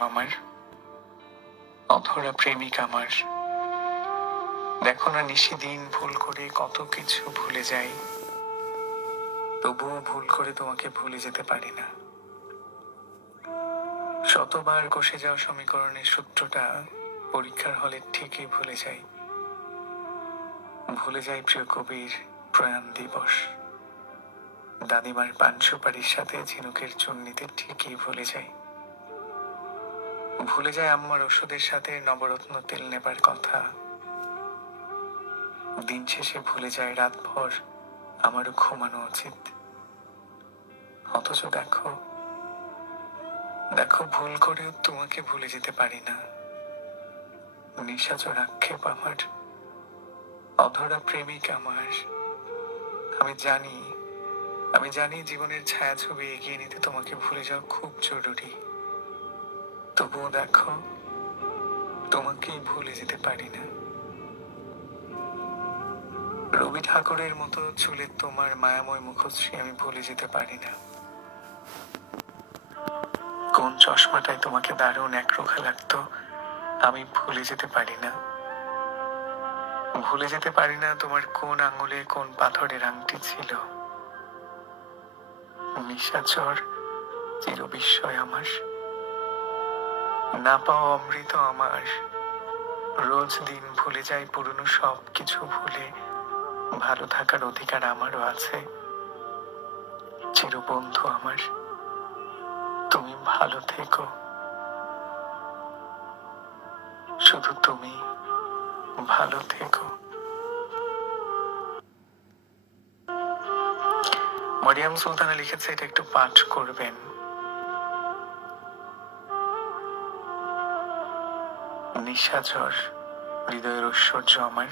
আমার অধরা প্রেমিক আমার, দেখো না নিশিদিন ভুল করে কত কিছু ভুলে যাই, তবুও ভুল করে তোমাকে ভুলে যেতে পারি না। শতবার কষে যাওয়া সমীকরণের সূত্রটা পরীক্ষার হলে ঠিকই ভুলে যাই। ভুলে যাই প্রিয় কবির প্রয়াণ দিবস, দাদিমার পান সুপারির সাথে ঝিনুকের চুন্নিতে ঠিকই ভুলে যাই। ভুলে যায় আম্মার ওষুধের সাথে নবরত্ন তেল নেবার কথা। দিন শেষে ভুলে যায় রাতভর আমারও ঘুমানো উচিত। অথচ দেখো দেখো ভুল করেও তোমাকে ভুলে যেতে পারি না। নিশাচর আক্ষেপ আমার, অধরা প্রেমিক আমার। আমি জানি জীবনের ছায়াছবি এগিয়ে নিতে তোমাকে ভুলে যাওয়া খুব জরুরি। তবুও দেখো তোমাকেই ভুলে যেতে পারি না। রবি ঠাকুরের মতো চুলে তোমার মায়াময় মুখশ্রী আমি ভুলে যেতে পারি না। কোন চশমাটায় তোমাকে দারুণ একরোখা লাগতো আমি ভুলে যেতে পারি না। ভুলে যেতে পারি না তোমার কোন আঙুলে কোন পাথরের আংটি ছিল। নিশাচর চির বিস্ময় আমার, না পাওয়া অমৃত আমার। রোজ দিন ভুলে যাই পুরনো সব কিছু ভুলে ভালো থাকার অধিকার আমারও আছে। চির বন্ধু আমার, তুমি ভালো থেকো। শুধু তুমি ভালো থেকো। মরিয়াম সুলতানা লিখেছে, এটা একটু পাঠ করবেন। নিশাচর হৃদয়ের ঐশ্বর্য আমার,